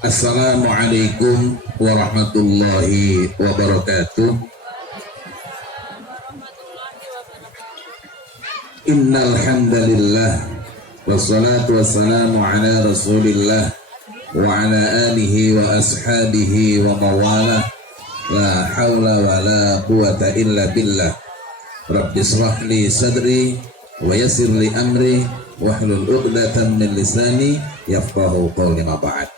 Assalamualaikum warahmatullahi wabarakatuh. Innal hamdalillah wassalatu wassalamu ala Rasulillah wa ala alihi wa ashabihi wa mawalah. La haula wa la quwata illa billah. Rabbi shrah li sadri wa yassir li amri wahlul 'uqdatam min lisani yafqahu qawli. Ma ba'd.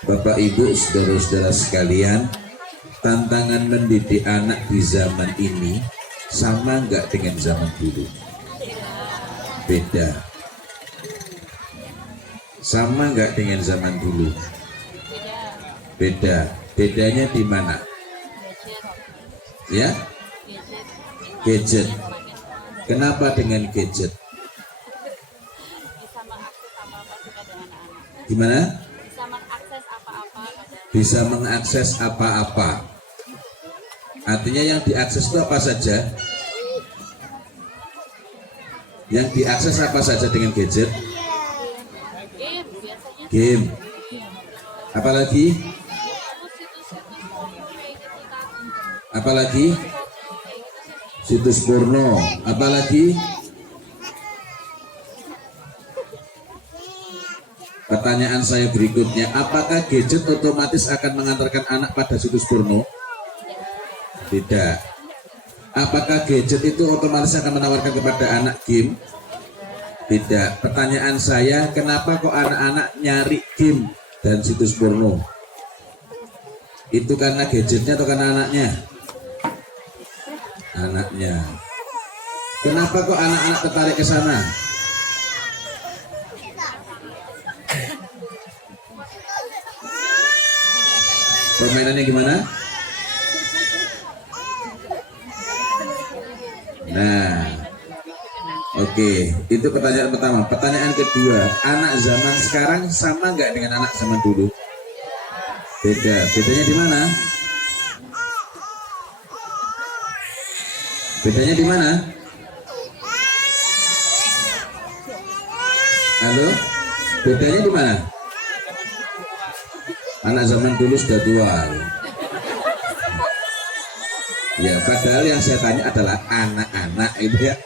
Bapak Ibu, saudara-saudara sekalian, tantangan mendidik anak di zaman ini sama nggak dengan zaman dulu? Beda. Sama nggak dengan zaman dulu? Beda. Bedanya di mana? Ya? Gadget. Kenapa dengan gadget? Gimana? Bisa mengakses apa-apa. Artinya yang diakses itu apa saja? Yang diakses apa saja dengan gadget? Game. Apalagi? Apalagi? Situs porno. Apalagi? Pertanyaan saya berikutnya, apakah gadget otomatis akan mengantarkan anak pada situs porno? Tidak. Apakah gadget itu otomatis akan menawarkan kepada anak game? Tidak. Pertanyaan saya, kenapa kok anak-anak nyari game dan situs porno? Itu karena gadgetnya atau karena anaknya? Anaknya. Kenapa kok anak-anak tertarik ke sana? Permainannya gimana? Nah, oke, itu pertanyaan pertama. Pertanyaan kedua, anak zaman sekarang sama nggak dengan anak zaman dulu? Beda. Bedanya di mana? Bedanya di mana? Halo? Bedanya di mana? Anak zaman dulu sudah tua. Ya, padahal yang saya tanya adalah anak-anak itu ya.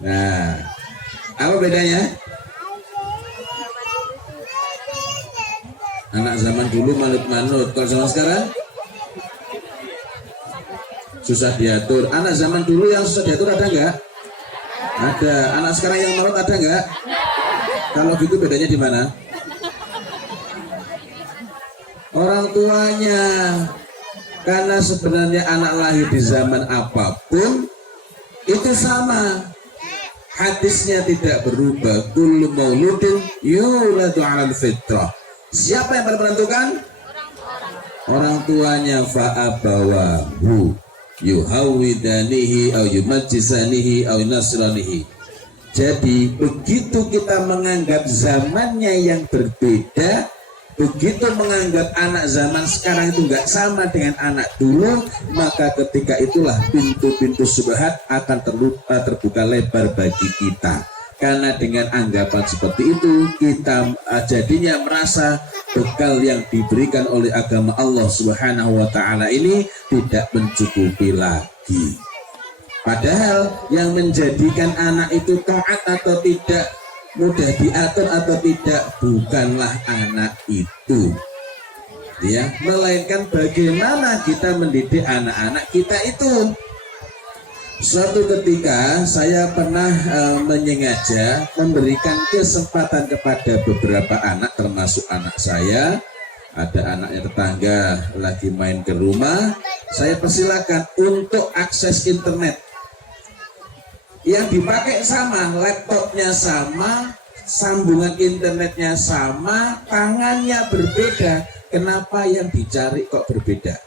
Nah, apa bedanya? Anak zaman dulu manut-manut, kalau zaman sekarang susah diatur. Anak zaman dulu yang susah diatur ada nggak? Ada. Anak sekarang yang manut ada nggak? Kalau gitu bedanya di mana? Orang tuanya. Karena sebenarnya anak lahir di zaman apapun itu sama. Hadisnya tidak berubah. Kullu mauludin yuladu 'alal fitrah. Siapa yang menentukan? Orang tuanya. Fa'abawahu yuhawidanihi au yumajjisanihi au nasranihi. Jadi begitu kita menganggap zamannya yang berbeda, begitu menganggap anak zaman sekarang itu nggak sama dengan anak dulu, maka ketika itulah pintu-pintu syubhat akan terbuka lebar bagi kita. Karena dengan anggapan seperti itu, kita jadinya merasa bekal yang diberikan oleh agama Allah Subhanahu wa Ta'ala ini tidak mencukupi lagi. Padahal yang menjadikan anak itu taat atau tidak, mudah diatur atau tidak, bukanlah anak itu, ya, melainkan bagaimana kita mendidik anak-anak kita itu. Suatu ketika saya pernah menyengaja memberikan kesempatan kepada beberapa anak, termasuk anak saya. Ada anaknya tetangga lagi main ke rumah, saya persilakan untuk akses internet. Yang dipakai sama, laptopnya sama, sambungan internetnya sama, tangannya berbeda. Kenapa yang dicari kok berbeda?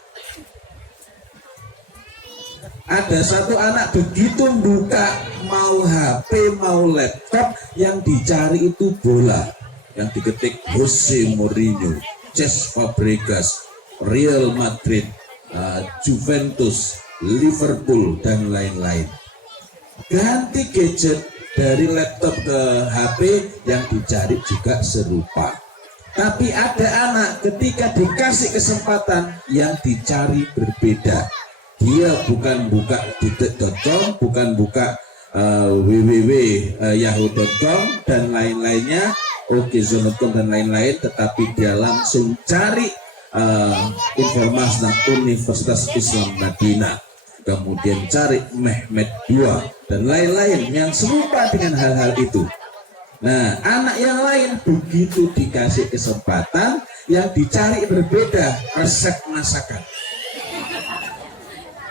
Ada satu anak begitu buka mau HP, mau laptop, yang dicari itu bola. Yang diketik Jose Mourinho, Cesc Fabregas, Real Madrid, Juventus, Liverpool, dan lain-lain. Ganti gadget, dari laptop ke HP yang dicari juga serupa. Tapi ada anak ketika dikasih kesempatan yang dicari berbeda. Dia bukan buka detik.com, bukan buka www.yahoo.com dan lain-lainnya, okezone.com dan lain-lain, tetapi dia langsung cari informasi tentang Universitas Islam Madinah, kemudian cari Mehmet II dan lain-lain yang serupa dengan hal-hal itu. Nah, anak yang lain begitu dikasih kesempatan yang dicari berbeda, resep masakan.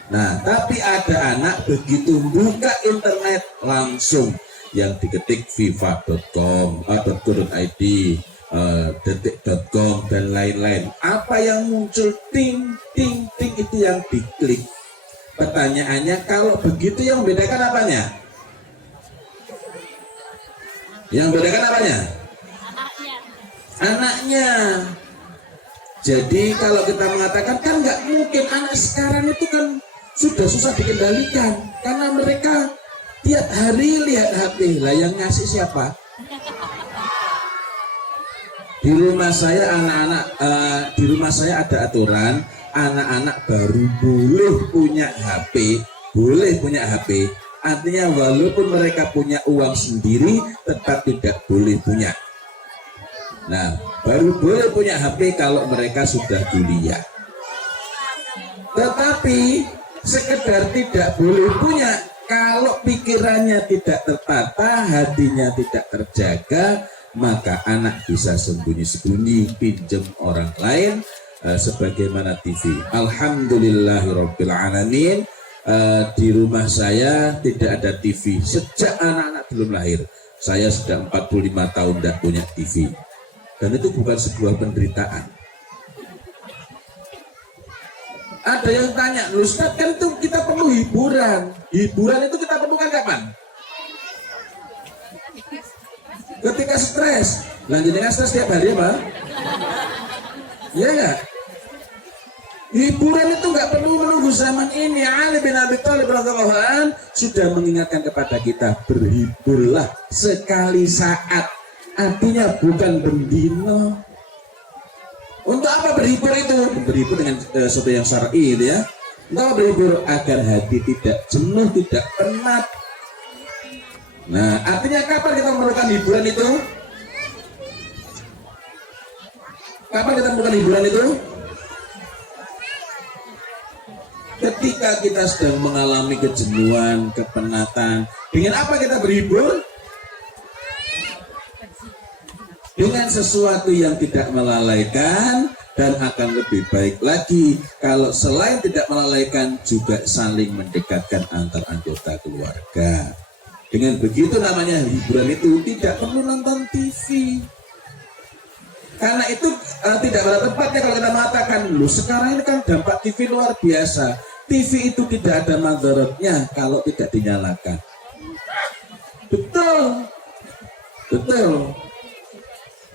Nah, tapi ada anak begitu buka internet langsung yang diketik viva.com, .co.id, detik.com dan lain-lain. Apa yang muncul ting ting ting itu yang diklik. Pertanyaannya, kalau begitu yang membedakan apanya? Yang membedakan apanya? Anaknya. Jadi kalau kita mengatakan kan nggak mungkin, anak sekarang itu kan sudah susah dikendalikan karena mereka tiap hari lihat HP. Lah yang ngasih siapa? Di rumah saya di rumah saya ada aturan, anak-anak baru boleh punya HP, artinya walaupun mereka punya uang sendiri tetap tidak boleh punya. Nah, baru boleh punya HP kalau mereka sudah kuliah. Tetapi sekedar tidak boleh punya kalau pikirannya tidak tertata, hatinya tidak terjaga, maka anak bisa sembunyi-sembunyi pinjam orang lain, sebagaimana TV. Alhamdulillahirabbil alamin, di rumah saya tidak ada TV sejak anak-anak belum lahir. Saya sudah 45 tahun tidak punya TV, dan itu bukan sebuah penderitaan. Ada yang tanya, Ustaz, kan itu kita perlu hiburan. Hiburan itu kita perlukan kapan? Ketika stres. Lanjutnya stres tiap hari apa? Iya nggak? Hiburan itu nggak perlu menunggu zaman ini. Ali bin Abi Thalib radhiyallahu anhu sudah mengingatkan kepada kita, berhiburlah sekali saat. Artinya bukan bendino. Untuk apa berhibur itu? Berhibur dengan sesuatu yang syar'i, ya. Untuk apa berhibur? Agar hati tidak jenuh, tidak penat. Nah, artinya kapan kita memerlukan hiburan itu? Kapan kita memerlukan hiburan itu? Ketika kita sedang mengalami kejenuhan, kepenatan. Dengan apa kita berhibur? Dengan sesuatu yang tidak melalaikan, dan akan lebih baik lagi kalau selain tidak melalaikan juga saling mendekatkan antar anggota keluarga. Dengan begitu namanya hiburan itu tidak perlu nonton TV. Karena itu tidak pada tempatnya kalau kita mengatakan, loh sekarang ini kan dampak TV luar biasa. TV itu tidak ada madaratnya kalau tidak dinyalakan. Betul. Betul.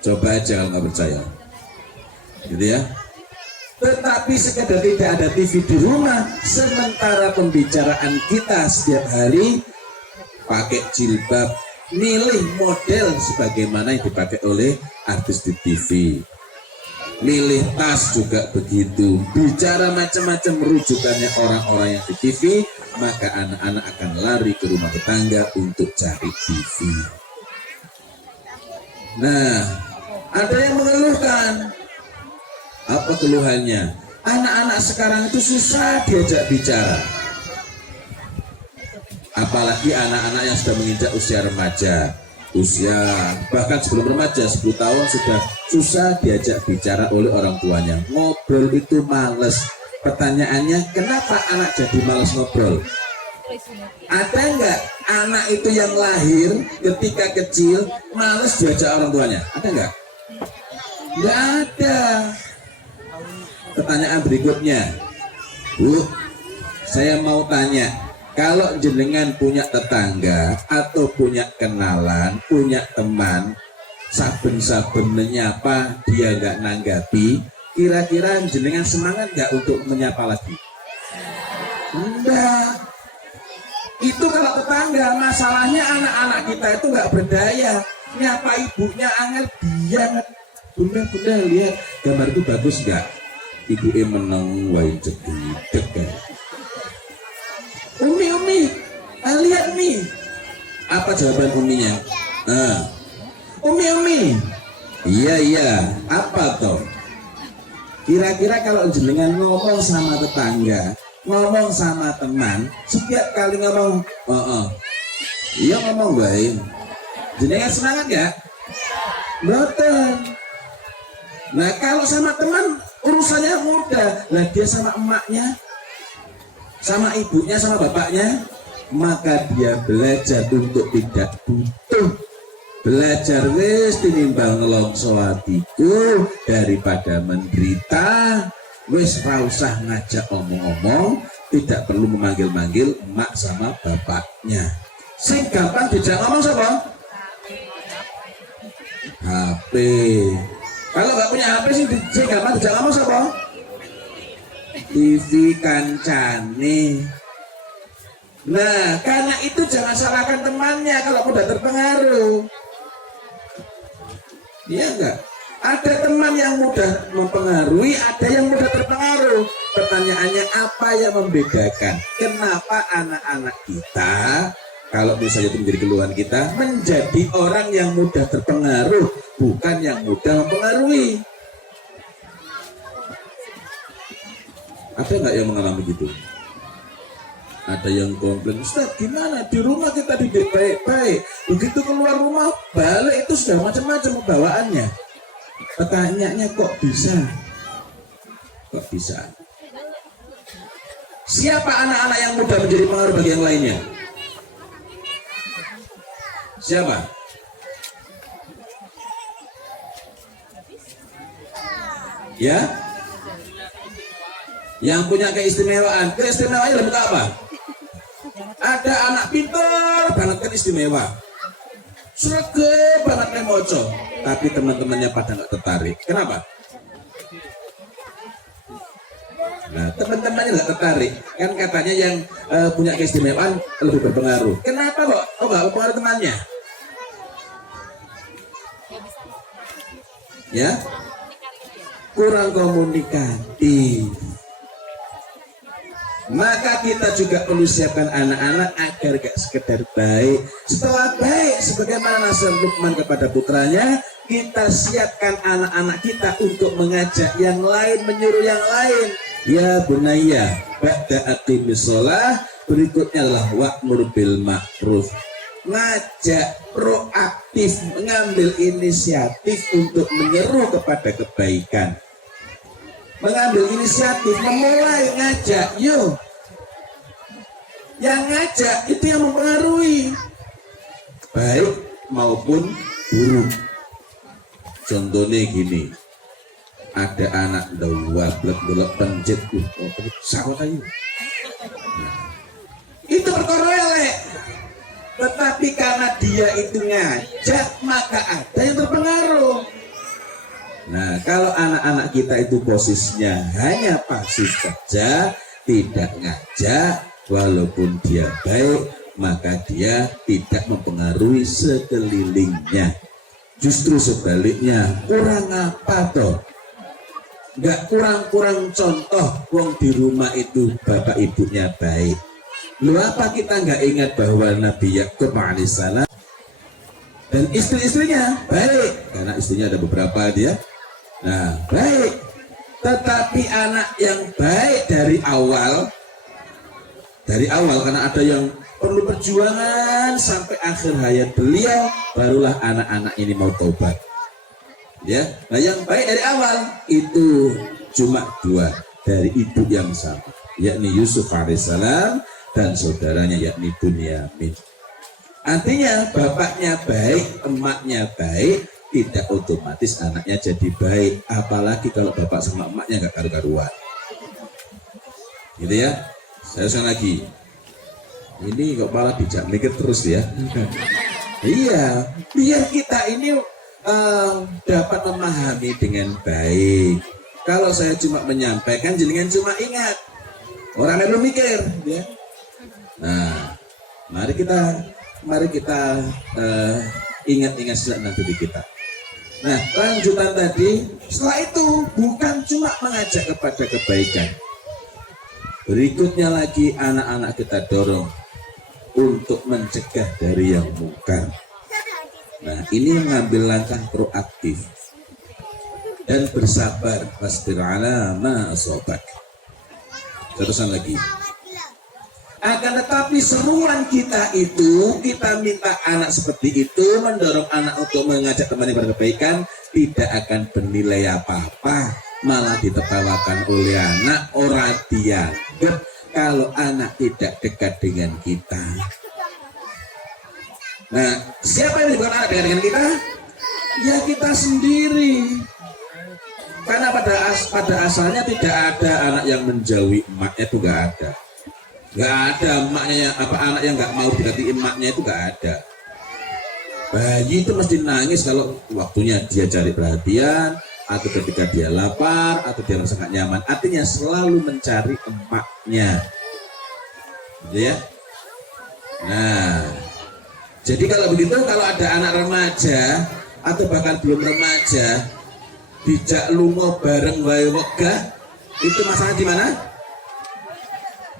Coba aja kalau nggak percaya, gitu ya. Tetapi sekedar tidak ada TV di rumah, sementara pembicaraan kita setiap hari pakai jilbab, milih model sebagaimana yang dipakai oleh artis di TV, milih tas juga begitu, bicara macam-macam rujukannya orang-orang yang di TV, maka anak-anak akan lari ke rumah tetangga untuk cari TV. Nah, ada yang mengeluhkan. Apa keluhannya? Anak-anak sekarang itu susah diajak bicara. Apalagi anak-anak yang sudah menginjak usia remaja. Bahkan sebelum remaja, 10 tahun sudah susah diajak bicara oleh orang tuanya. Ngobrol itu males. Pertanyaannya, kenapa anak jadi males ngobrol? Ada nggak anak itu yang lahir ketika kecil males diajak orang tuanya? Ada nggak? Nggak ada. Pertanyaan berikutnya, Bu, saya mau tanya, kalau jenengan punya tetangga atau punya kenalan, punya teman, saben-saben menyapa dia nggak nanggapi, kira-kira jenengan semangat nggak untuk menyapa lagi? Enggak. Itu kalau tetangga. tangga. Masalahnya anak-anak kita itu nggak berdaya. Nyapa ibunya angel dia. Bunda lihat gambar itu bagus nggak? Ibu menang wae jedek kan. Umi, lihat nih. Apa jawaban uminya? Umi. Iya. Apa toh? Kira-kira kalau jenengan ngomong sama tetangga, ngomong sama teman, setiap kali ngomong, iya ngomong baik. Jenengan semangat gak? Betul. Nah kalau sama teman urusannya mudah. Nah dia sama emaknya, sama ibunya, sama bapaknya, maka dia belajar untuk tidak butuh. Belajar wis tinimbang ngelongso hatiku daripada menderita. Wis ra usah ngajak omong-omong, tidak perlu memanggil-manggil emak sama bapaknya. Sing gampang dijak ngomong sapa? HP. Kalau nggak punya HP sing gampang dijak ngomong sapa? TV kancane. Nah, karena itu jangan salahkan temannya kalau mudah terpengaruh. Iya enggak? Ada teman yang mudah mempengaruhi, ada yang mudah terpengaruh. Pertanyaannya apa yang membedakan? Kenapa anak-anak kita, kalau misalnya itu menjadi keluhan kita, menjadi orang yang mudah terpengaruh, bukan yang mudah mempengaruhi? Ada nggak yang mengalami gitu? Ada yang komplain, Ustaz gimana di rumah kita didik baik-baik, begitu keluar rumah balik itu sudah macam-macam bawaannya. Pertanyaannya kok bisa? Siapa anak-anak yang mudah menjadi pengaruh bagi yang lainnya? Siapa? Ya? Yang punya keistimewaan. Keistimewaannya dalam bentuk apa? Ada anak pintar banget kan istimewa, sregep banget nih moco, tapi teman-temannya pada nggak tertarik. Kenapa? Nah teman-temannya nggak tertarik kan katanya yang punya keistimewaan lebih berpengaruh. Kenapa kok? Oh nggak berpengaruh temannya? Ya, kurang komunikatif. Maka kita juga perlu siapkan anak-anak agar gak sekedar baik. Setelah baik, sebagaimana nasihat Luqman kepada putranya, kita siapkan anak-anak kita untuk mengajak yang lain, menyuruh yang lain. Ya bunayya, ba'da aqimis shalah, berikutnya adalah wa'mur bil ma'ruf. Ngajak, proaktif, mengambil inisiatif untuk menyeru kepada kebaikan. Mengambil inisiatif, memulai ngajak, yuk. Yang ngajak itu yang mempengaruhi, baik maupun buruk. Contohnya gini, ada anak dua blek pencet, sawah kayu. Itu perkara elek. Tetapi karena dia itu ngajak, maka ada yang terpengaruh. Nah, kalau anak-anak kita itu posisinya hanya pasif saja, tidak ngajak, walaupun dia baik, maka dia tidak mempengaruhi sekelilingnya. Justru sebaliknya, kurang apa toh? Nggak kurang contoh, wong di rumah itu bapak ibunya baik. Lu apa kita nggak ingat bahwa Nabi Yakub alaihissalam dan istri-istrinya baik, karena istrinya ada beberapa dia. Nah, baik. Tetapi anak yang baik dari awal karena ada yang perlu perjuangan sampai akhir hayat beliau, barulah anak-anak ini mau taubat. Ya, nah yang baik dari awal itu cuma dua dari ibu yang sama, yakni Yusuf alaihissalam dan saudaranya yakni Bunyamin. Artinya bapaknya baik, emaknya baik, tidak otomatis anaknya jadi baik, apalagi kalau bapak sama emaknya nggak karu-karuan. Gitu ya. Saya ulang lagi. Ini kok malah bijak mikir terus ya. Iya, biar kita ini dapat memahami dengan baik. Kalau saya cuma menyampaikan, jenengan cuma ingat, orang belum mikir, ya. Nah, Mari kita ingat-ingat nanti di kita. Nah, lanjutan tadi, setelah itu bukan cuma mengajak kepada kebaikan. Berikutnya lagi anak-anak kita dorong untuk mencegah dari yang mungkar. Nah, ini mengambil langkah proaktif dan bersabar. Wasbir ala ma asobak. Terusan lagi. Akan tetapi seruan kita itu, kita minta anak seperti itu, mendorong anak untuk mengajak temannya pada kebaikan, tidak akan bernilai apa-apa, malah ditertawakan oleh anak. Orang dianggap kalau anak tidak dekat dengan kita. Nah, siapa yang bukan anak dekat dengan kita? Ya kita sendiri. Karena pada asalnya tidak ada anak yang menjauhi emaknya, itu nggak ada. Nggak ada emaknya, anak yang nggak mau dikasih emaknya itu nggak ada. Bayi itu mesti nangis kalau waktunya dia cari perhatian, atau ketika dia lapar, atau dia merasa nggak nyaman. Artinya selalu mencari emaknya, gitu ya. Nah, jadi kalau begitu, kalau ada anak remaja atau bahkan belum remaja, dijak lungo bareng wae wegah, itu masalah di mana?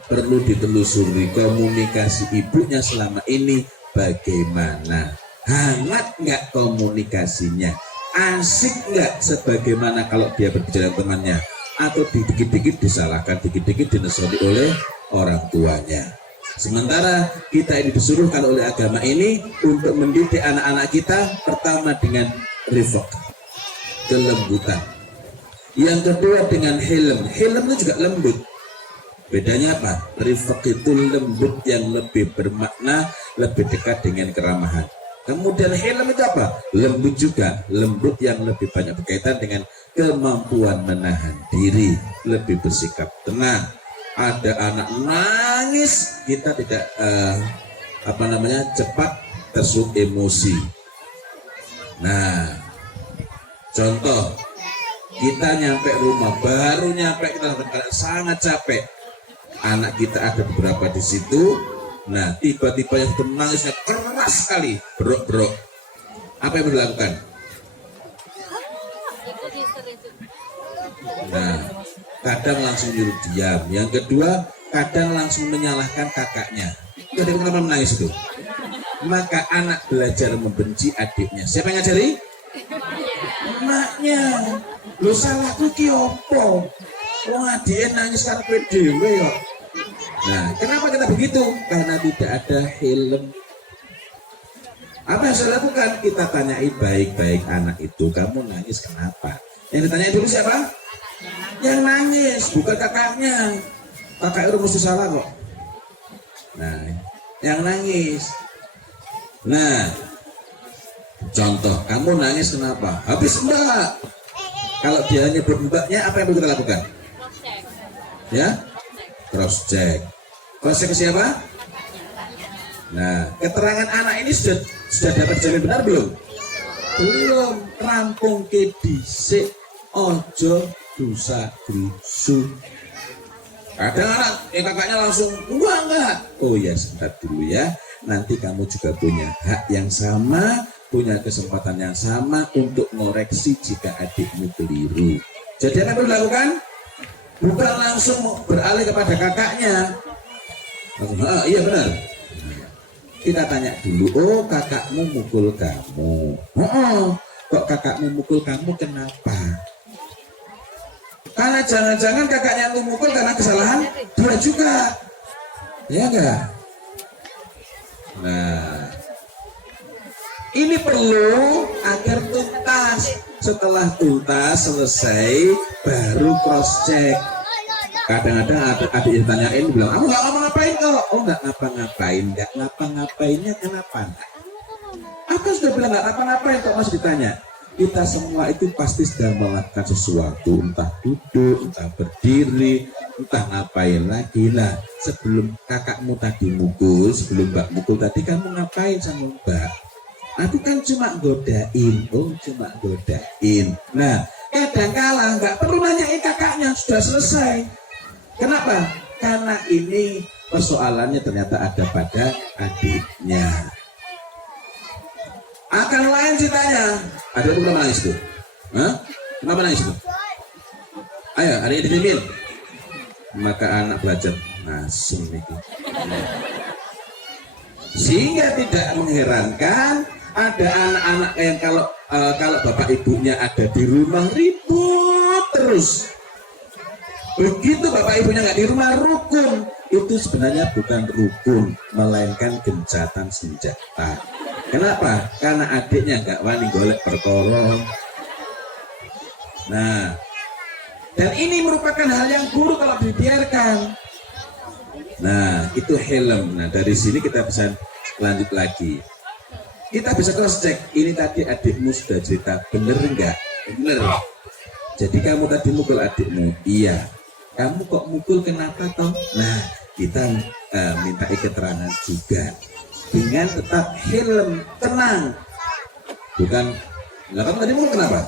Perlu ditelusuri komunikasi ibunya selama ini bagaimana, hangat nggak komunikasinya, asik nggak sebagaimana kalau dia berbicara dengan temannya, atau dikit-dikit disalahkan, dikit-dikit dinesoni oleh orang tuanya. Sementara kita ini disuruhkan oleh agama ini untuk mendidik anak-anak kita, pertama dengan rifq, kelembutan, yang kedua dengan hilm. Hilm itu juga lembut. Bedanya apa? Rifq itu lembut yang lebih bermakna, lebih dekat dengan keramahan. Kemudian hilm itu apa? Lembut juga, lembut yang lebih banyak berkaitan dengan kemampuan menahan diri, lebih bersikap tenang. Ada anak nangis, kita tidak cepat tersulut emosi. Nah, contoh, kita nyampe rumah, baru nyampe, kita sangat capek. Anak kita ada beberapa di situ. Nah, tiba-tiba yang menangisnya keras sekali, brok-brok. Apa yang dilakukan? Nah, kadang langsung nyuruh diam. Yang kedua, kadang langsung menyalahkan kakaknya. Jadi kenapa menangis itu? Maka anak belajar membenci adiknya. Siapa yang ngajari? Emaknya. Lu salahku ki opo? Wong adiknya nangis karena dhewe yo. Nah, kenapa kita begitu? Karena tidak ada hilm. Apa yang saya lakukan? Kita tanyai baik-baik anak itu, kamu nangis kenapa? Yang ditanya dulu siapa? Yang nangis, bukan kakaknya. Kakak itu mesti salah kok. Nah, yang nangis. Nah, contoh, kamu nangis kenapa? Habis mbak. Kalau dia nyebut mbaknya, apa yang perlu kita lakukan? Ya, cross check. Cross check ke siapa? Nah, keterangan anak ini sudah dapat jamin benar belum? Belum. Rampung ke dhisik, ojo dosa grusu. Kadang anak, kakaknya langsung enggak. Oh ya, sebentar dulu ya. Nanti kamu juga punya hak yang sama, punya kesempatan yang sama untuk ngoreksi jika adikmu keliru. Jadi apa yang perlu dilakukan? Bukan langsung beralih kepada kakaknya. Iya benar. Kita tanya dulu, oh kakakmu mukul kamu. Kok kakakmu mukul kamu kenapa? Karena jangan-jangan kakaknya itu mukul karena kesalahan dia juga. Ya enggak? Nah, ini perlu agar tuntas. Setelah tuntas selesai baru cross check. Kadang-kadang adik ditanyain bilang, kamu nggak ngapa-ngapain kok? Oh nggak ngapa-ngapain, nggak ngapa-ngapainnya kenapa? Aku sudah bilang nggak ngapa-ngapain kok masih ditanya. Kita semua itu pasti sedang melakukan sesuatu, entah duduk, entah berdiri, entah ngapain lagi. Nah, sebelum kakakmu tadi mukul, sebelum mbak mukul tadi, kamu ngapain sama mbak? Aku kan cuma godain, cuma godain. Nah, kadang-kala nggak perlu nanyain kakaknya, sudah selesai. Kenapa? Karena ini persoalannya ternyata ada pada adiknya. Akan lain ceritanya. Ada yang kenapa nangis tuh? Hah? Kenapa nangis tuh? Ayo, adiknya dijamin. Maka anak belajar nasi itu. Sehingga tidak mengherankan ada anak-anak yang kalau bapak ibunya ada di rumah ribut terus. Begitu bapak ibunya nggak di rumah rukun. Itu sebenarnya bukan rukun, melainkan gencatan senjata. Kenapa? Karena adiknya nggak wani golek perkara. Nah, dan ini merupakan hal yang buruk kalau dibiarkan. Nah, itu helm. Nah, dari sini kita bisa lanjut lagi. Kita bisa cross check. Ini tadi adikmu sudah cerita, bener enggak? Bener. Jadi kamu tadi mukul adikmu? Iya. Kamu kok mukul kenapa toh? Nah, kita minta keterangan juga. Dengan tetap helm, tenang. Bukan, nah kamu tadi mukul kenapa?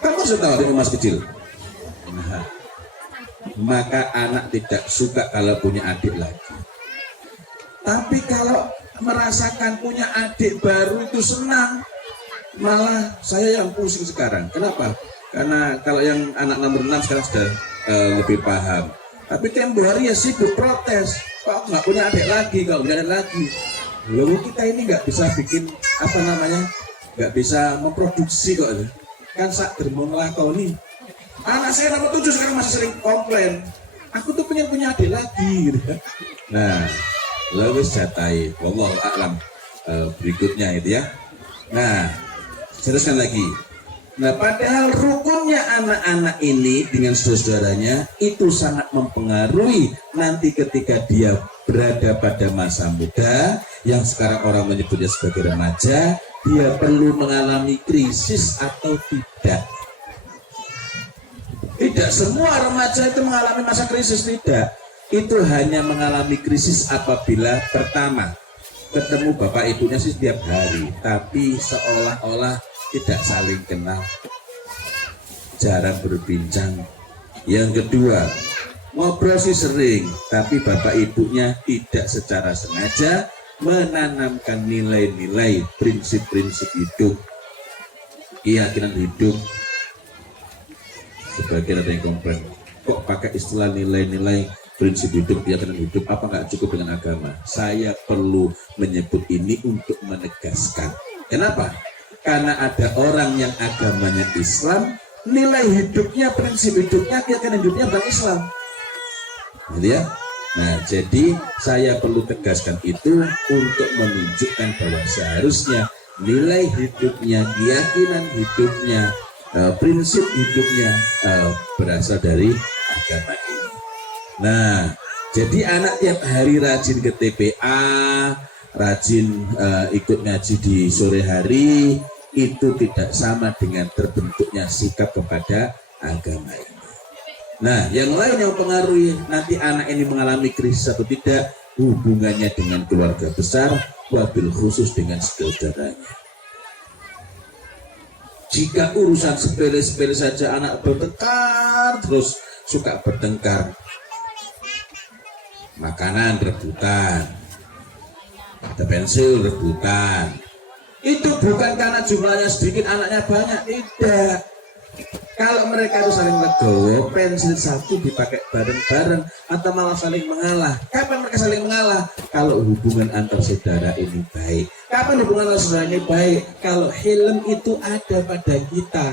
Kamu sudah tahu adikmu masih kecil. Nah, maka anak tidak suka kalau punya adik lagi. Tapi kalau merasakan punya adik baru itu senang, malah saya yang pusing sekarang. Kenapa? Karena kalau yang anak nomor 6 sekarang sudah lebih paham. Tapi tempo hari ya sibuk protes. Kok nggak punya adik lagi, kalau punya adik lagi. Lalu kita ini nggak bisa bikin apa namanya, nggak bisa memproduksi kok. Kan sak dermong lakoni. Anak saya nomor 7 sekarang masih sering komplain. Aku tuh pengen punya adik lagi. Gitu. Nah, lalu jatai, wallahu a'lam. Berikutnya itu ya. Nah, teruskan lagi. Nah, padahal rukunnya anak-anak ini dengan saudara-saudaranya itu sangat mempengaruhi nanti ketika dia berada pada masa muda, yang sekarang orang menyebutnya sebagai remaja, dia perlu mengalami krisis atau tidak. Tidak semua remaja itu mengalami masa krisis, tidak. Itu hanya mengalami krisis apabila pertama ketemu bapak ibunya sih setiap hari, tapi seolah-olah tidak saling kenal, jarang berbincang. Yang kedua, ngobrol sih sering, tapi bapak ibunya tidak secara sengaja menanamkan nilai-nilai, prinsip-prinsip hidup, keyakinan hidup. Sebagian ada yang komplain, kok pakai istilah nilai-nilai, prinsip hidup, keyakinan hidup, apa nggak cukup dengan agama? Saya perlu menyebut ini untuk menegaskan. Kenapa? Karena ada orang yang agamanya Islam, nilai hidupnya, prinsip hidupnya, keyakinan hidupnya bukan Islam. Gitu ya? Nah, jadi saya perlu tegaskan itu untuk menunjukkan bahwa seharusnya nilai hidupnya, keyakinan hidupnya, prinsip hidupnya berasal dari agama ini. Nah, jadi anak tiap hari rajin ke TPA, rajin ikut ngaji di sore hari, itu tidak sama dengan terbentuknya sikap kepada agama ini. Nah, yang lain yang mempengaruhi nanti anak ini mengalami krisis atau tidak, hubungannya dengan keluarga besar, wabil khusus dengan saudaranya. Jika urusan sepele-sepele saja anak bertengkar, terus suka bertengkar, makanan rebutan, ada pensil rebutan, itu bukan karena jumlahnya sedikit, anaknya banyak, tidak. Kalau mereka itu saling legowo, pensil satu dipakai bareng-bareng atau malah saling mengalah. Kapan mereka saling mengalah? Kalau hubungan antar saudara ini baik. Kapan hubungan antar saudara ini baik? Kalau helm itu ada pada kita.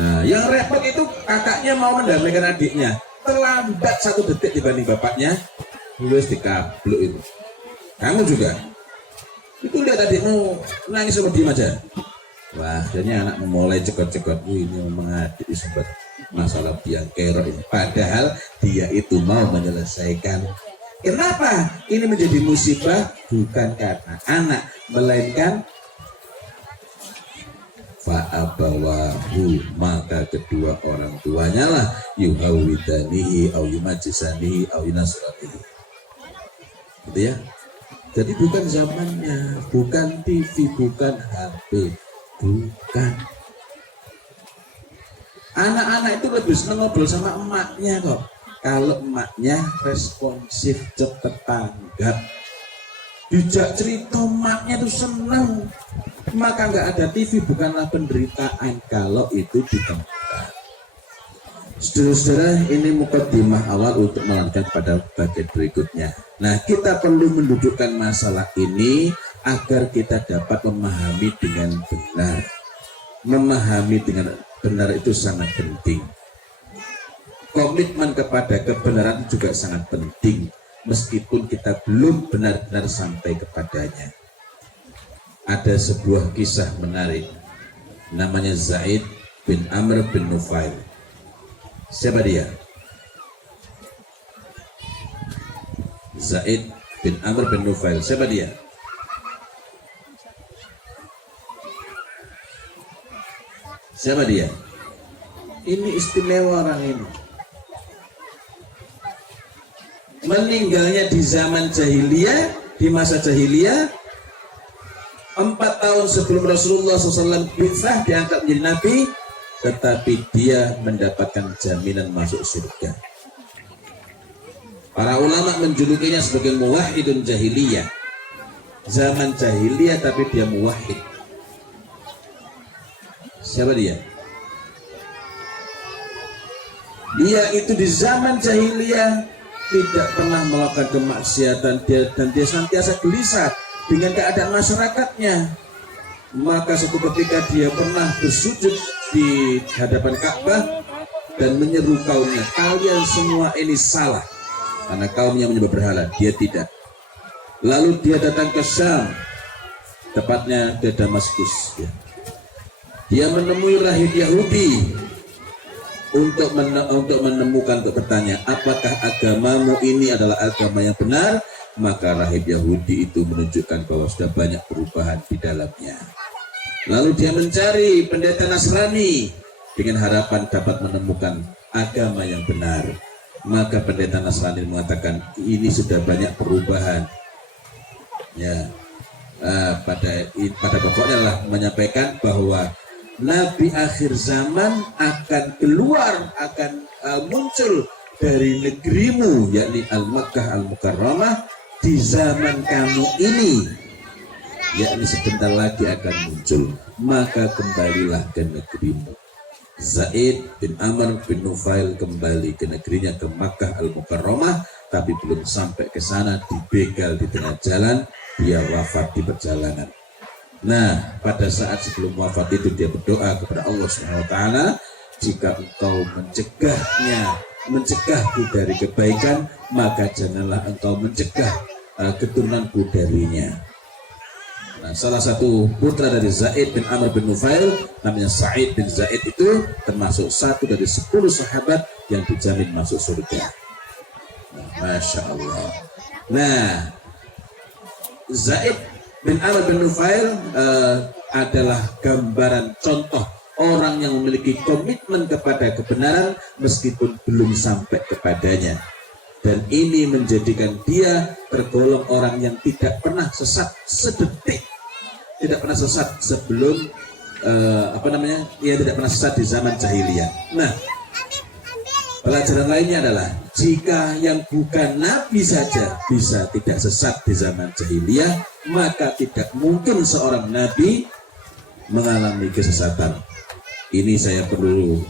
Nah, yang repot itu kakaknya mau mendamaikan adiknya, terlambat 1 detik dibanding bapaknya, luwes dikabluk itu. Kamu juga. Itu lihat adikmu nangis sama diem aja. Wah, akhirnya anak mulai cekot-cekot, ini mengadik sebab masalah biang kerok ini. Padahal dia itu mau menyelesaikan. Kenapa ini menjadi musibah? Bukan karena anak, melainkan fa'abawahu, maka kedua orang tuanya lah yuhawidanihi au yumajisanihi au yunasratihi. Gitu ya. Jadi bukan zamannya, bukan TV, bukan HP. Bukan. Anak-anak itu lebih senang ngobrol sama emaknya kok. kalau emaknya responsif, cepet tanggap, dijak cerita emaknya tuh seneng, maka nggak ada TV bukanlah penderitaan kalau itu ditemukan. Saudara-saudara, ini mukadimah awal untuk melanjutkan pada bagian berikutnya. Nah, kita perlu mendudukkan masalah ini agar kita dapat memahami dengan benar. Memahami dengan benar itu sangat penting. Komitmen kepada kebenaran juga sangat penting, meskipun kita belum benar-benar sampai kepadanya. Ada sebuah kisah menarik, namanya Zaid bin Amr bin Nufail. Siapa dia? Zaid bin Amr bin Nufail. Siapa dia? Siapa dia? Ini istimewa orang ini. Meninggalnya di zaman jahiliyah, di masa jahiliyah, 4 tahun sebelum Rasulullah SAW bi'tsah diangkat menjadi nabi, tetapi dia mendapatkan jaminan masuk surga. Para ulama menjulukinya sebagai muwahhidun jahiliyah. Zaman jahiliyah tapi dia muwahhid. Siapa dia? Dia itu di zaman jahiliyah tidak pernah melakukan kemaksiatan, dan dia senantiasa gelisah dengan keadaan masyarakatnya. Maka suatu ketika dia pernah bersujud di hadapan Ka'bah dan menyeru kaumnya, kalian semua ini salah, karena kaumnya menyembah berhala, dia tidak. Lalu dia datang ke Syam, tepatnya ke Damaskus. Dia menemui rahib Yahudi untuk menemukan, untuk bertanya, apakah agamamu ini adalah agama yang benar? Maka rahib Yahudi itu menunjukkan bahwa sudah banyak perubahan di dalamnya. Lalu dia mencari pendeta Nasrani dengan harapan dapat menemukan agama yang benar. Maka pendeta Nasrani mengatakan, ini sudah banyak perubahan. Ya, pada pokoknya lah menyampaikan bahwa Nabi akhir zaman akan keluar, akan muncul dari negerimu, yakni Al-Makkah Al-Mukarramah, di zaman kamu ini, yakni sebentar lagi akan muncul. Maka kembalilah ke negerimu. Zaid bin Amr bin Nufail kembali ke negerinya, ke Makkah Al-Mukarramah, tapi belum sampai ke sana, dibegal di tengah jalan, dia wafat di perjalanan. Nah, pada saat sebelum wafat itu dia berdoa kepada Allah SWT, jika engkau mencegahku dari kebaikan, maka janganlah engkau mencegah keturunanku darinya. Nah, salah satu putra dari Zaid bin Amr bin Nufail, namanya Sa'id bin Zaid, itu termasuk satu dari 10 sahabat yang dijamin masuk surga. Nah, Masya Allah. Nah, Zaid bin Amr bin Nufail adalah gambaran contoh orang yang memiliki komitmen kepada kebenaran meskipun belum sampai kepadanya. Dan ini menjadikan dia tergolong orang yang tidak pernah sesat sedetik, tidak pernah sesat sebelum ia tidak pernah sesat di zaman jahiliyah. Nah, pelajaran lainnya adalah jika yang bukan nabi saja bisa tidak sesat di zaman jahiliyah, maka tidak mungkin seorang nabi mengalami kesesatan. Ini saya perlu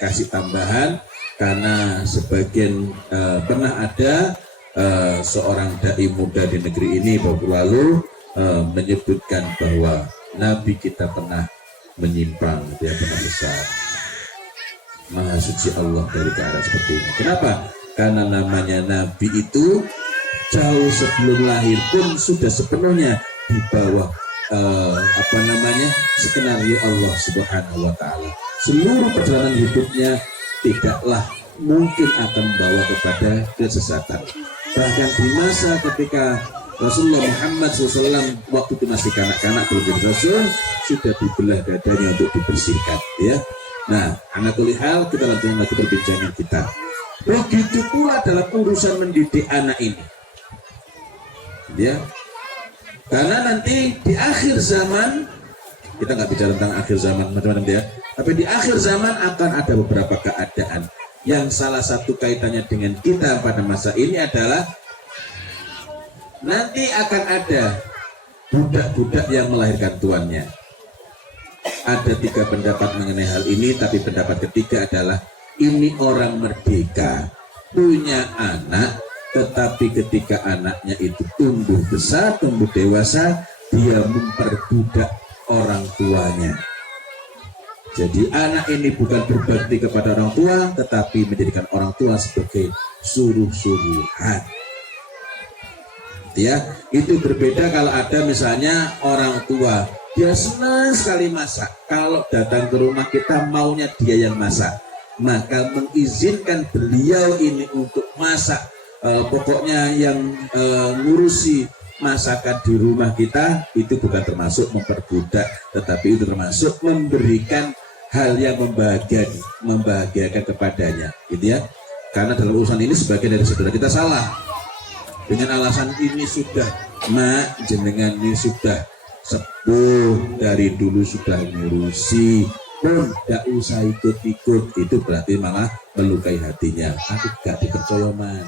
kasih tambahan, karena sebagian pernah ada seorang dai muda di negeri ini waktu lalu menyebutkan bahwa nabi kita pernah menyimpang, dia pernah sesat. Maha suci Allah dari keadaan seperti ini. Kenapa? Karena namanya nabi itu jauh sebelum lahir pun sudah sepenuhnya di bawah skenario Allah Subhanahu wa Ta'ala. Seluruh perjalanan hidupnya tidaklah mungkin akan membawa kepada kesesatan. Bahkan di masa ketika Rasulullah Muhammad SAW waktu itu masih kanak-kanak belum jadi Rasul, sudah dibelah dadanya untuk dibersihkan, ya. Nah, ala kulli hal, kita lanjutkan lagi perbincangan kita. Begitu pula dalam urusan mendidik anak ini, ya. Karena nanti di akhir zaman, kita nggak bicara tentang akhir zaman macam-macam, ya, tapi di akhir zaman akan ada beberapa keadaan yang salah satu kaitannya dengan kita pada masa ini adalah nanti akan ada budak-budak yang melahirkan tuannya. Ada 3 pendapat mengenai hal ini, tapi pendapat ketiga adalah ini orang merdeka, punya anak, tetapi ketika anaknya itu tumbuh besar, tumbuh dewasa, dia memperbudak orang tuanya. Jadi anak ini bukan berbakti kepada orang tua, tetapi menjadikan orang tua sebagai suruh-suruhan. Ya, itu berbeda kalau ada misalnya orang tua, dia senang sekali masak. Kalau datang ke rumah kita maunya dia yang masak, maka mengizinkan beliau ini untuk masak. Pokoknya yang ngurusi masakan di rumah kita itu bukan termasuk memperbudak, tetapi itu termasuk memberikan hal yang membahagiakan kepadanya, gitu ya. Karena dalam urusan ini sebagian dari saudara kita salah dengan alasan ini sudah mak jenengan ini sudah sepuh dari dulu sudah ngurusi pun tidak usah ikut-ikut, itu berarti malah melukai hatinya. Aku gak dipercaya mana,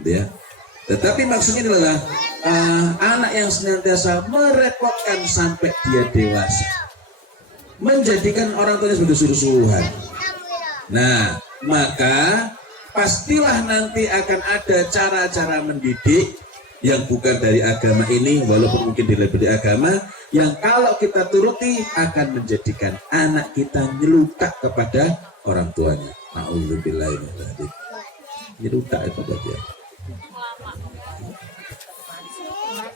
gitu ya. Tetapi maksudnya adalah anak yang senantiasa merepotkan sampai dia dewasa, menjadikan orang tuanya sebagai suruh-suruhan. Nah, maka pastilah nanti akan ada cara-cara mendidik yang bukan dari agama ini, walaupun mungkin dilabeli agama, yang kalau kita turuti akan menjadikan anak kita nyelutak kepada orang tuanya. Na'udzubillah min dzalik. Nyelutak itu dia.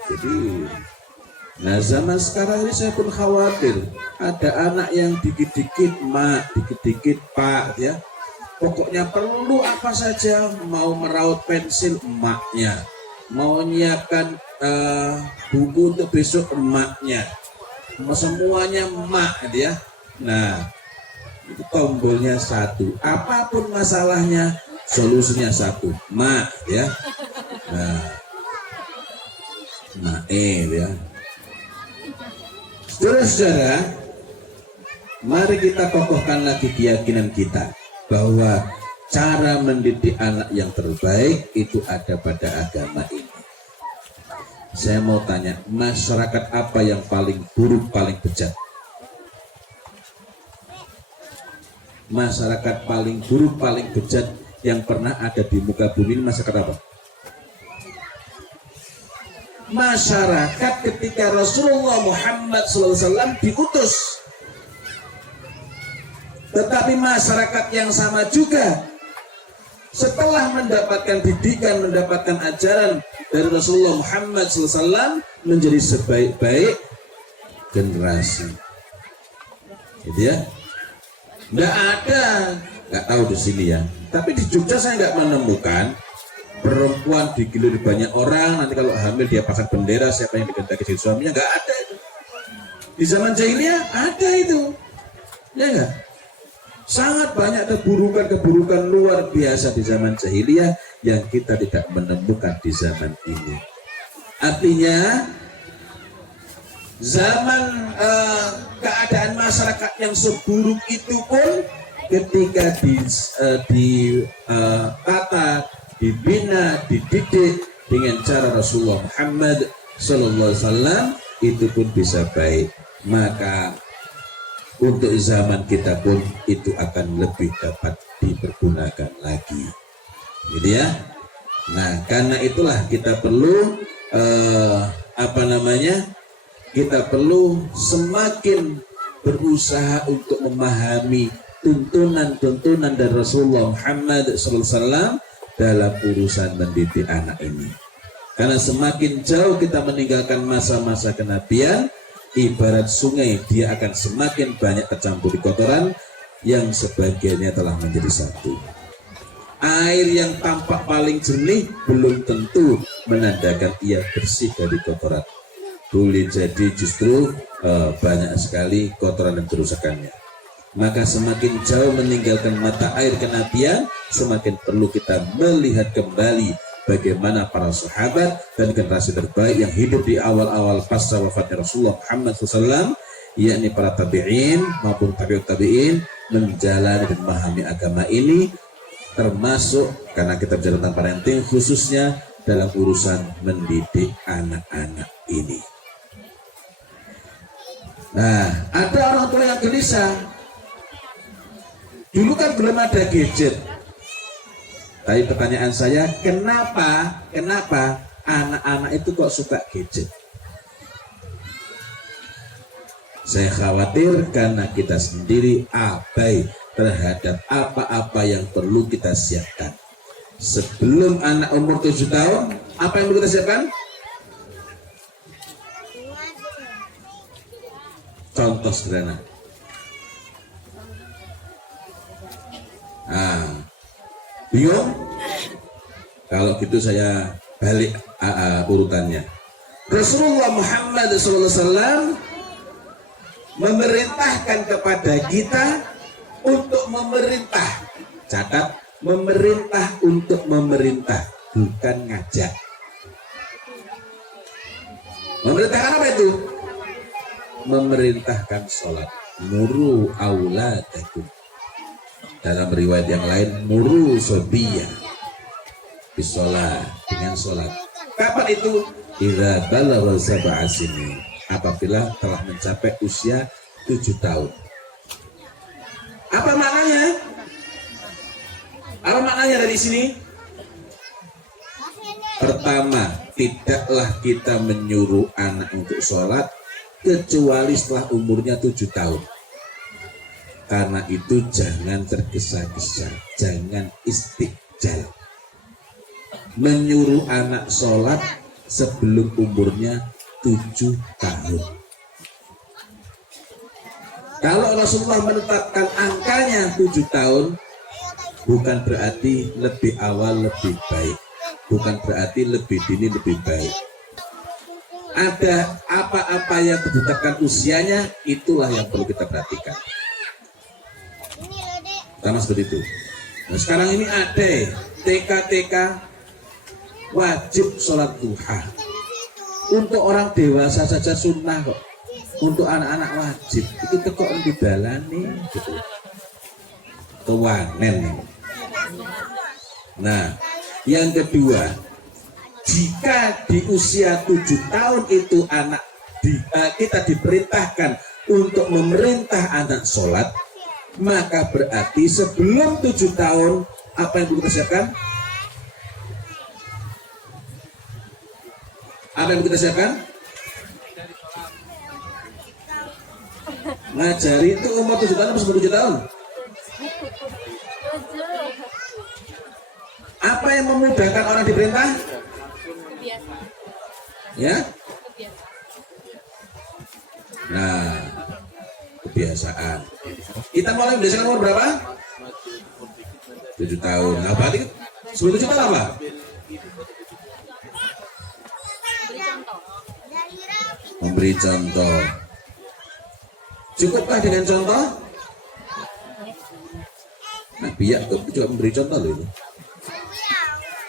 Jadi, nah zaman sekarang ini saya pun khawatir ada anak yang dikit-dikit mak, dikit-dikit pak, ya. Pokoknya perlu apa saja, mau meraut pensil emaknya, mau nyiapkan buku untuk besok emaknya, semuanya emak, ya. Nah, itu tombolnya satu, apapun masalahnya solusinya satu, mak, ya. Nah, ya. Saudara-saudara, mari kita kokohkan lagi keyakinan kita bahwa cara mendidik anak yang terbaik itu ada pada agama ini. Saya mau tanya, masyarakat apa yang paling buruk, paling bejat? Masyarakat paling buruk, paling bejat yang pernah ada di muka bumi ini masyarakat apa? Masyarakat ketika Rasulullah Muhammad SAW diutus. Tetapi masyarakat yang sama juga setelah mendapatkan didikan, mendapatkan ajaran dari Rasulullah Muhammad SAW menjadi sebaik-baik generasi. Gitu ya. Nggak ada, nggak tahu di sini ya. Tapi di Jogja saya nggak menemukan perempuan digilir banyak orang, nanti kalau hamil dia pasang bendera, siapa yang dikendaki jadi suaminya, nggak ada itu. Di zaman jahiliyah ada itu, ya nggak? Sangat banyak keburukan-keburukan luar biasa di zaman jahiliyah yang kita tidak menemukan di zaman ini. Artinya zaman keadaan masyarakat yang seburuk itu pun ketika ditata, dibina, dididik dengan cara Rasulullah Muhammad SAW, itu pun bisa baik. Maka untuk zaman kita pun itu akan lebih dapat dipergunakan lagi, gitu ya. Nah, karena itulah kita perlu kita perlu semakin berusaha untuk memahami tuntunan-tuntunan dari Rasulullah Muhammad SAW dalam urusan mendidik anak ini. Karena semakin jauh kita meninggalkan masa-masa kenabian, ibarat sungai, dia akan semakin banyak tercampur di kotoran yang sebagiannya telah menjadi satu. Air yang tampak paling jernih belum tentu menandakan ia bersih dari kotoran. Boleh jadi justru banyak sekali kotoran dan kerusakannya. Maka semakin jauh meninggalkan mata air kenabian, semakin perlu kita melihat kembali bagaimana para sahabat dan generasi terbaik yang hidup di awal-awal pasca wafatnya Rasulullah Muhammad SAW, yakni para tabi'in maupun tabi'ut tabi'in, menjalani dan memahami agama ini termasuk karena kita bicara tentang parenting, khususnya dalam urusan mendidik anak-anak ini. Nah, ada orang tua yang gelisah. Dulu kan belum ada gadget. Tapi pertanyaan saya, kenapa anak-anak itu kok suka gadget? Saya khawatir karena kita sendiri abai terhadap apa-apa yang perlu kita siapkan. Sebelum anak umur 7 tahun, apa yang perlu kita siapkan? Contoh sederhana. Bingung? Kalau gitu saya balik urutannya. Rasulullah Muhammad SAW memerintahkan kepada kita untuk memerintah. Catat, memerintah untuk memerintah, bukan ngajak. Memerintahkan apa itu? Memerintahkan sholat. Muru auladakum. Dalam riwayat yang lain, muru sobiyah bisolat, dengan sholat. Kapan itu? Idza balagha sab'a sinin, apabila telah mencapai usia 7 tahun. Apa maknanya? Apa maknanya dari sini? Pertama, tidaklah kita menyuruh anak untuk sholat kecuali setelah umurnya 7 tahun. Karena itu jangan tergesa-gesa, jangan istiqjal. Menyuruh anak sholat sebelum umurnya 7 tahun. Kalau Rasulullah menetapkan angkanya 7 tahun, bukan berarti lebih awal lebih baik, bukan berarti lebih dini lebih baik. Ada apa-apa yang ditetapkan usianya, itulah yang perlu kita perhatikan. Sama seperti itu. Nah, sekarang ini ada TK wajib sholat duha. Untuk orang dewasa saja sunnah kok. Untuk anak-anak wajib. Itu kok didalani gitu. Kewanen. Nah, yang kedua, jika di usia 7 tahun itu kita diperintahkan untuk memerintah anak sholat, maka berarti sebelum 7 tahun apa yang kita siapkan? Apa yang kita siapkan? Ngajari itu umur 7 tahun atau sebelum 7 tahun? Apa yang memudahkan orang diperintah? Ya? Nah, kebiasaan. Kita mulai membiasakan umur berapa? 7 tahun. Nah, berarti sebelum 7 tahun apa? Memberi contoh. Cukupkah dengan contoh? Nabi Yakub juga memberi contoh loh itu.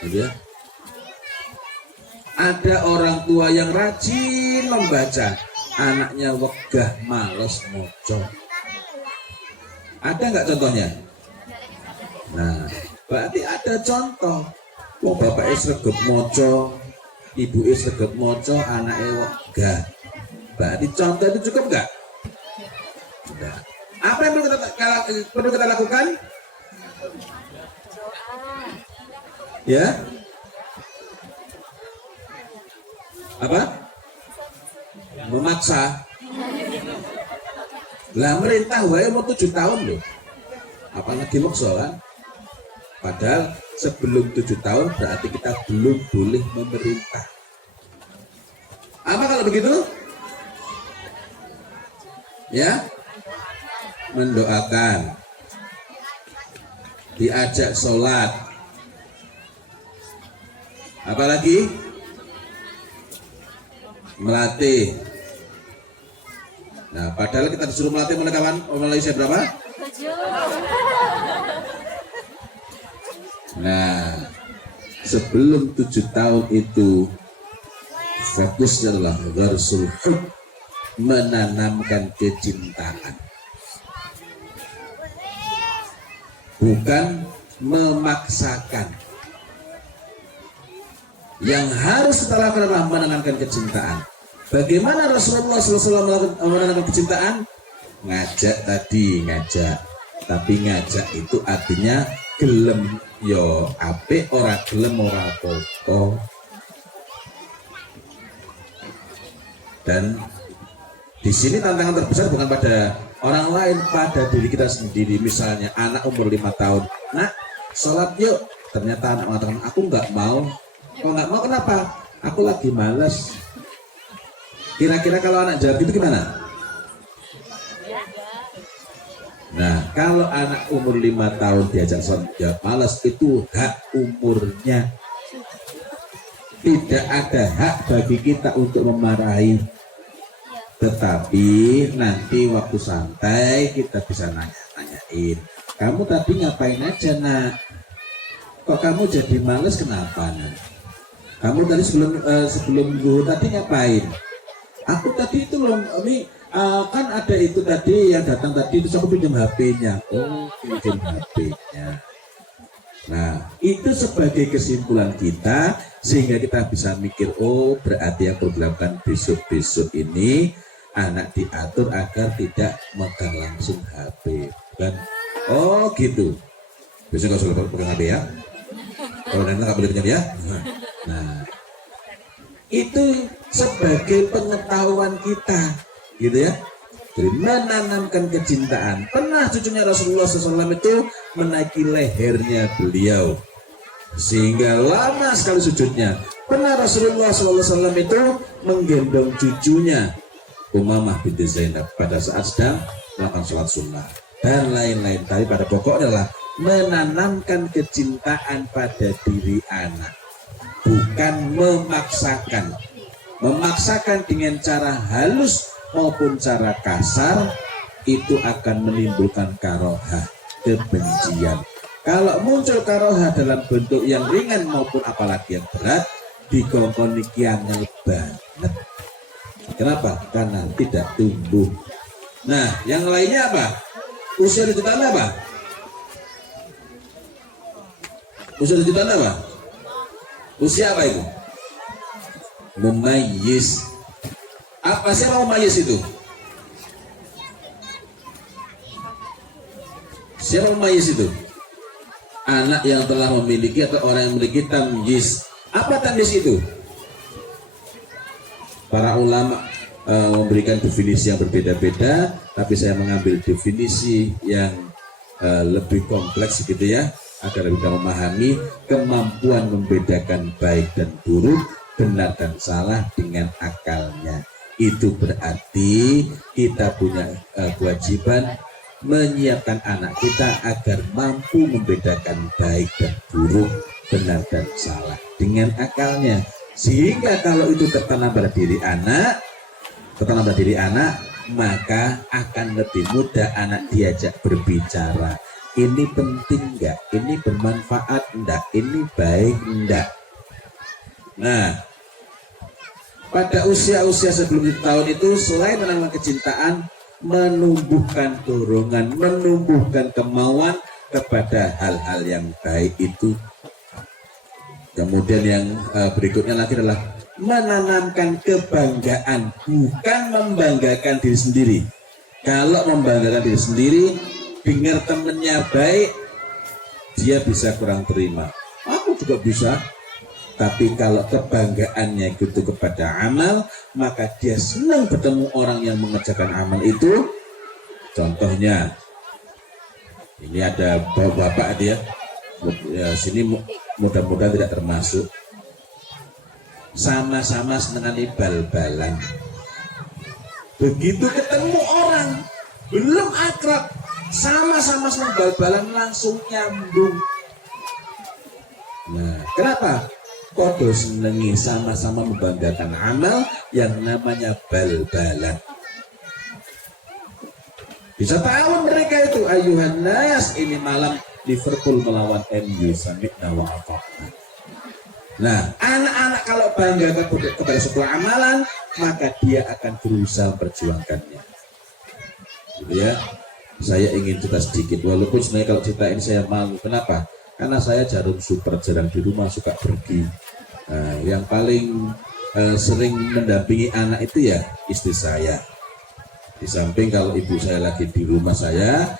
Gitu ya. Ada orang tua yang rajin membaca, anaknya wegah males moco. Ada nggak contohnya? Nah, berarti ada contoh. Wong bapak sregep moco, ibu sregep moco, anaknya wegah. Berarti contoh itu cukup nggak? Sudah. Apa yang perlu kita lakukan? Ya? Apa? Memaksa. Lah merintah wae mau 7 tahun loh. Apalagi maksa kan? Padahal sebelum 7 tahun berarti kita belum boleh memerintah. Apa kalau begitu? Ya? Mendoakan. Diajak sholat. Apalagi? Melatih. Nah, padahal kita disuruh melatih mulai kapan? Mulai usia berapa? 7. Nah, sebelum 7 tahun itu fokusnya adalah gharsul hub, menanamkan kecintaan, bukan memaksakan. Yang harus kita lakukan adalah menenangkan kecintaan. Bagaimana Rasulullah SAW menenangkan kecintaan? Ngajak tadi, ngajak. Tapi ngajak itu artinya gelem yo apik, ora gelem ora apa-apa. Dan di sini tantangan terbesar bukan pada orang lain, pada diri kita sendiri. Misalnya anak umur 5 tahun, nak sholat yuk. Ternyata anak mengatakan aku nggak mau. Kok nggak mau kenapa? Aku lagi malas. Kira-kira kalau anak jawab itu gimana? Nah, kalau anak umur 5 tahun diajak sholat jawab malas, itu hak umurnya. Tidak ada hak bagi kita untuk memarahi. Tetapi nanti waktu santai kita bisa nanya-nanyain. Kamu tadi ngapain aja nak? Kok kamu jadi males kenapa nak? Kamu tadi sebelum zuhur tadi ngapain? Aku tadi itu loh, ini kan ada itu tadi yang datang tadi, terus aku pinjam HP-nya. Oh, pinjam HP-nya. Nah, itu sebagai kesimpulan kita sehingga kita bisa mikir, oh berarti yang dilakukan besok-besok ini anak diatur agar tidak megang langsung HP. Kan? Oh gitu. Besok nggak usah pegang HP ya. Kalau nanti nggak boleh pinjam ya. Nah, itu sebagai pengetahuan kita, gitu ya. Jadi menanamkan kecintaan. Pernah cucunya Rasulullah SAW itu menaiki lehernya beliau sehingga lama sekali sujudnya. Pernah Rasulullah SAW itu menggendong cucunya Umamah binti Zainab pada saat sedang melakukan sholat sunnah dan lain-lain. Tapi pada pokoknya adalah menanamkan kecintaan pada diri anak, bukan memaksakan. Memaksakan dengan cara halus maupun cara kasar itu akan menimbulkan karohah, kebencian. Kalau muncul karohah dalam bentuk yang ringan maupun apalagi yang berat, dikongkoni kianel banget. Kenapa? Karena tidak tumbuh. Nah, yang lainnya apa? Usia ditambah apa? Usia ditambah apa? Usia apa itu? Mumayyiz. Apa sih mumayyiz itu? Siapa mumayyiz itu? Anak yang telah memiliki atau orang yang memiliki tamyiz. Apa tamyiz itu? Para ulama memberikan definisi yang berbeda-beda, tapi saya mengambil definisi yang lebih kompleks gitu ya, agar kita memahami kemampuan membedakan baik dan buruk, benar dan salah dengan akalnya. Itu berarti kita punya kewajiban menyiapkan anak kita agar mampu membedakan baik dan buruk, benar dan salah dengan akalnya. Sehingga kalau itu tertanam pada diri anak, maka akan lebih mudah anak diajak berbicara. Ini penting enggak? Ini bermanfaat enggak? Ini baik enggak? Nah, pada usia-usia sebelum 7 tahun itu selain menanamkan kecintaan, menumbuhkan dorongan, menumbuhkan kemauan kepada hal-hal yang baik itu. Kemudian yang berikutnya lagi adalah menanamkan kebanggaan, bukan membanggakan diri sendiri. Kalau membanggakan diri sendiri, dengar temennya baik, dia bisa kurang terima. Aku juga bisa. Tapi kalau kebanggaannya itu kepada amal, maka dia senang bertemu orang yang mengerjakan amal itu. Contohnya, ini ada bapak dia, ya, sini mudah-mudahan tidak termasuk. Sama-sama senangani bal-balan. Begitu ketemu orang, belum akrab, sama-sama senang bal-balan, langsung nyambung. Nah, kenapa? Kodo senengi sama-sama membanggakan amal yang namanya bal-balan. Bisa tahu mereka itu, ayuhan nas, ini malam Liverpool melawan MU, sami'na wa ata'na. Nah, anak-anak kalau bangga kepada sebuah amalan, maka dia akan berusaha memperjuangkannya. Gitu ya. Saya ingin cerita sedikit, walaupun sebenarnya kalau cerita ini saya malu. Kenapa? karena saya jarum super, jarang di rumah, suka pergi. Yang paling sering mendampingi anak itu ya istri saya. Di samping kalau ibu saya lagi di rumah saya,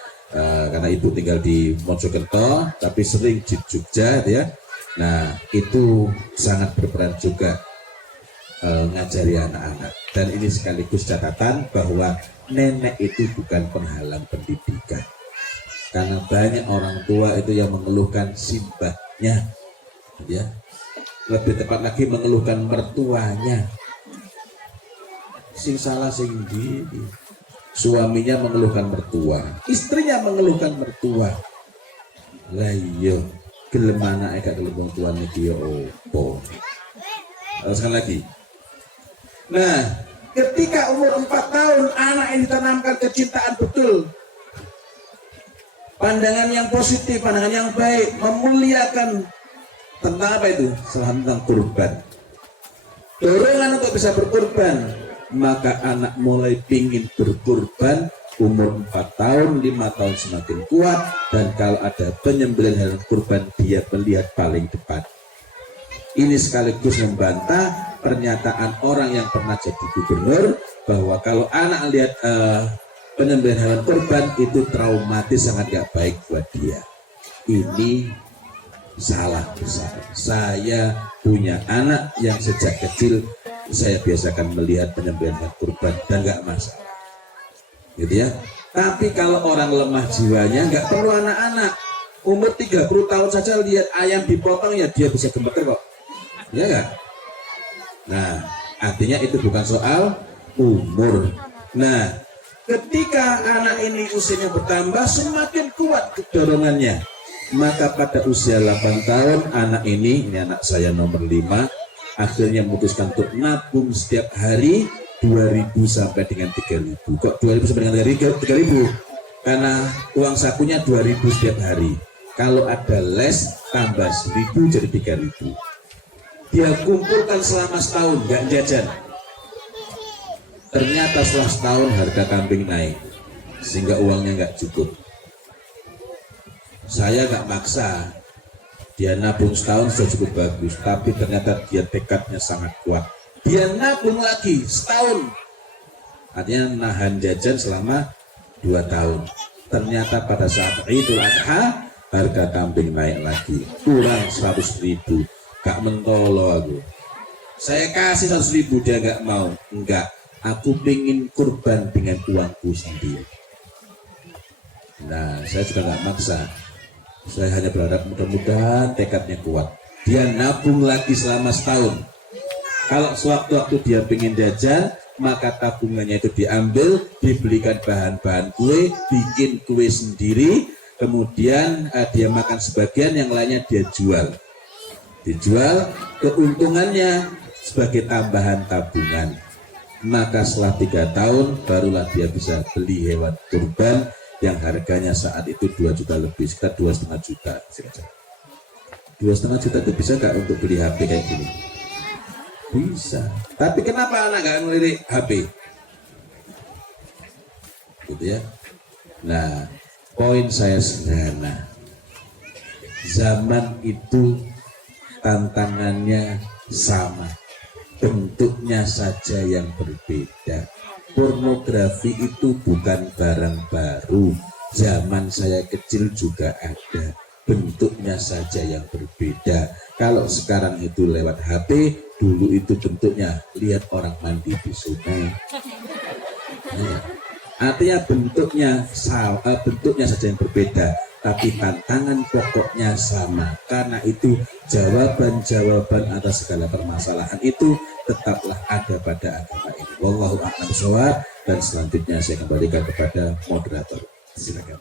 karena ibu tinggal di Mojokerto, tapi sering di Jogja ya. Nah itu sangat berperan juga ngajari anak-anak. Dan ini sekaligus catatan bahwa nenek itu bukan penghalang pendidikan. Karena banyak orang tua itu yang mengeluhkan simbahnya, ya. Lebih tepat lagi mengeluhkan mertuanya. Sing salah sing di. Suaminya mengeluhkan mertua, istrinya mengeluhkan mertua. Lah iya, gelem anake gak gelem wong tuane iki ya opo. Sekali lagi. Nah, ketika umur 4 tahun anak ini ditanamkan kecintaan betul, pandangan yang positif, pandangan yang baik, memuliakan tentang apa itu? Tentang kurban. Dorongan untuk bisa berkurban, maka anak mulai pingin berkurban. Umur 4 tahun, 5 tahun semakin kuat, dan kalau ada penyembelihan hewan kurban dia melihat paling depan. Ini sekaligus membantah pernyataan orang yang pernah jadi gubernur bahwa kalau anak lihat penyembelihan hewan kurban itu traumatis, sangat gak baik buat dia. Ini salah besar. Saya punya anak yang sejak kecil saya biasakan melihat penyembelihan hewan kurban dan gak masalah, gitu ya. Tapi kalau orang lemah jiwanya nggak perlu anak-anak, umur 30 tahun saja lihat ayam dipotong ya dia bisa gemeter kok, ya nggak? Nah, artinya itu bukan soal umur. Nah, ketika anak ini usianya bertambah semakin kuat dorongannya, maka pada usia 8 tahun anak ini anak saya nomor 5, akhirnya memutuskan untuk nabung setiap hari 2.000 sampai dengan 3.000. Kok 2.000 sampai dengan 3.000? Karena uang sakunya 2.000 setiap hari. Kalau ada les tambah 1.000 jadi 3.000. Dia kumpulkan selama setahun, nggak jajan. Ternyata setelah setahun harga kambing naik, sehingga uangnya nggak cukup. Saya nggak maksa, dia nabung setahun sudah cukup bagus, tapi ternyata dia tekadnya sangat kuat. Dia nabung lagi setahun, artinya nahan jajan selama 2 tahun. Ternyata pada saat Idul Adha harga kambing naik lagi, kurang 100.000. Gak mentolo aku. Saya kasih 100.000, dia gak mau. Enggak, aku pengen kurban dengan uangku sendiri. Nah, saya juga gak maksa. Saya hanya berharap mudah-mudahan tekadnya kuat. Dia nabung lagi selama setahun. Kalau sewaktu-waktu dia pengen jajan, maka tabungannya itu diambil, dibelikan bahan-bahan kue, bikin kue sendiri, kemudian dia makan sebagian, yang lainnya dia jual. Dijual, keuntungannya sebagai tambahan tabungan. Maka setelah 3 tahun, barulah dia bisa beli hewan kurban yang harganya saat itu 2 juta lebih, sekitar 2,5 juta. 2,5 juta itu bisa nggak untuk beli HP kayak gini? Bisa. Tapi kenapa anak nggak ngelirik HP? Gitu ya. Nah, poin saya sederhana. Zaman itu tantangannya sama, bentuknya saja yang berbeda. Pornografi itu bukan barang baru. Zaman saya kecil juga ada, bentuknya saja yang berbeda. Kalau sekarang itu lewat HP, dulu itu bentuknya lihat orang mandi di sungai. Nah, artinya bentuknya saja yang berbeda, tapi tantangan pokoknya sama. Karena itu jawaban-jawaban atas segala permasalahan itu tetaplah ada pada agama ini. Wallahu a'lam bishawab. Dan selanjutnya saya kembalikan kepada moderator. Silakan.